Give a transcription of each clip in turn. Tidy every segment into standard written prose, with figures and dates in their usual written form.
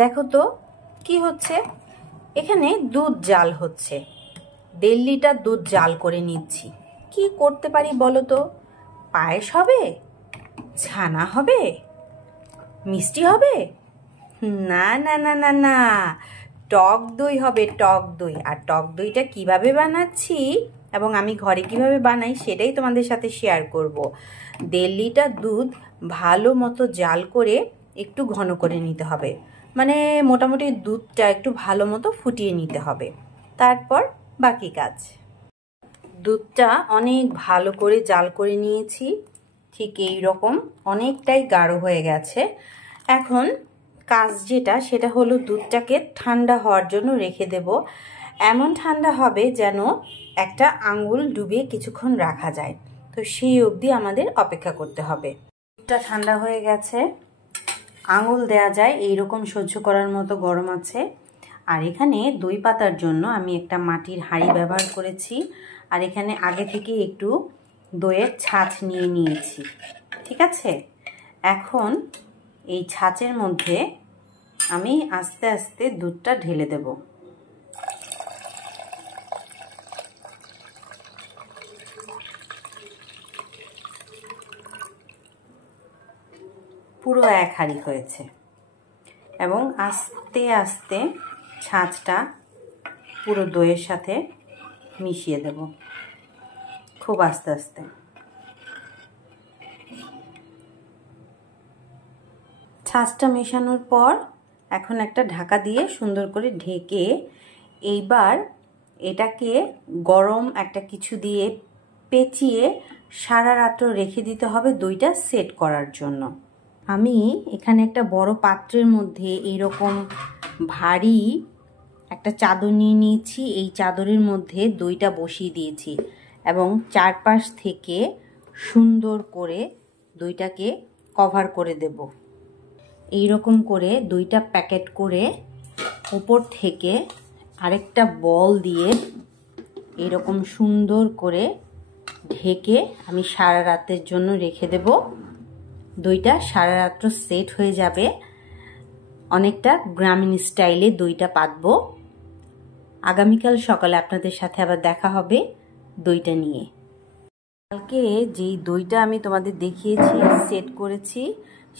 দেখো তো কি হচ্ছে, এখানে দুধ জাল হচ্ছে। 1.5 লিটার দুধ জাল করে নিচ্ছি। কি করতে পারি বলো তো? পায়েস হবে, ছানা হবে, মিষ্টি হবে? না না না না না, টক দই হবে, টক দই। আর টক দইটা কিভাবে বানাচ্ছি এবং আমি ঘরে কিভাবে বানাই সেটাই তোমাদের সাথে শেয়ার করব। 1.5 লিটার দুধ ভালো মতো জাল করে একটু ঘন করে নিতে হবে, মানে মোটামুটি দুধটা একটু ভালো মতো ফুটিয়ে নিতে হবে। তারপর বাকি কাজ। দুধটা অনেক ভালো করে জাল করে নিয়েছি, ঠিক এই রকম অনেকটাই গাঢ় হয়ে গেছে। এখন কাজ যেটা, সেটা হলো দুধটাকে ঠান্ডা হওয়ার জন্য রেখে দেব। এমন ঠান্ডা হবে যেন একটা আঙ্গুল ডুবিয়ে কিছুক্ষণ রাখা যায়, তো সেই অবধি আমাদের অপেক্ষা করতে হবে। দুধটা ঠান্ডা হয়ে গেছে, আঙ্গুল দেয়া যায় এইরকম সহ্য করার মতো গরম আছে। আর এখানে দই পাতার জন্য আমি একটা মাটির হাঁড়ি ব্যবহার করেছি, আর এখানে আগে থেকে একটু দইয়ের ছাঁচ নিয়ে নিয়েছি। ঠিক আছে, এখন এই ছাঁচের মধ্যে আমি আস্তে আস্তে দুধটা ঢেলে দেব। পুরো 1 হাঁড়ি হয়েছে এবং আস্তে আস্তে ছাঁচটা পুরো দইয়ের সাথে মিশিয়ে দেব, খুব আস্তে আস্তে। ছাঁচটা মেশানোর পর এখন একটা ঢাকা দিয়ে সুন্দর করে ঢেকে এইবার এটাকে গরম একটা কিছু দিয়ে পেঁচিয়ে সারা রাত্র রেখে দিতে হবে দইটা সেট করার জন্য। আমি এখানে একটা বড় পাত্রের মধ্যে এইরকম ভারী একটা চাদর নিয়ে নিয়েছি। এই চাদরের মধ্যে দইটা বসিয়ে দিয়েছি এবং চারপাশ থেকে সুন্দর করে দইটাকে কভার করে দেব। এইরকম করে দইটা প্যাকেট করে উপর থেকে আরেকটা বল দিয়ে এইরকম সুন্দর করে ঢেকে আমি সারা রাতের জন্য রেখে দেব। দইটা সারা রাত্র সেট হয়ে যাবে, অনেকটা গ্রামীণ স্টাইলে দইটা পাতবো। আগামীকাল সকালে আপনাদের সাথে আবার দেখা হবে দইটা নিয়ে। কালকে যেই দইটা আমি তোমাদের দেখিয়েছি সেট করেছি,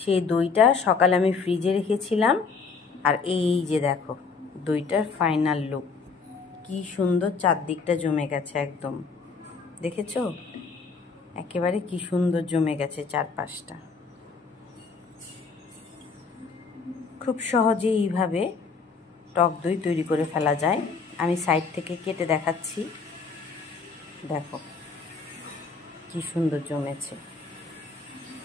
সেই দইটা সকালে আমি ফ্রিজে রেখেছিলাম। আর এই যে দেখো দইটার ফাইনাল লুক, কি সুন্দর চারদিকটা জমে গেছে একদম, দেখেছো? একেবারে কি সুন্দর জমে গেছে চারপাশটা। খুব সহজেই এইভাবে টক দই তৈরি করে ফেলা যায়। আমি সাইড থেকে কেটে দেখাচ্ছি, দেখো কি সুন্দর জমেছে।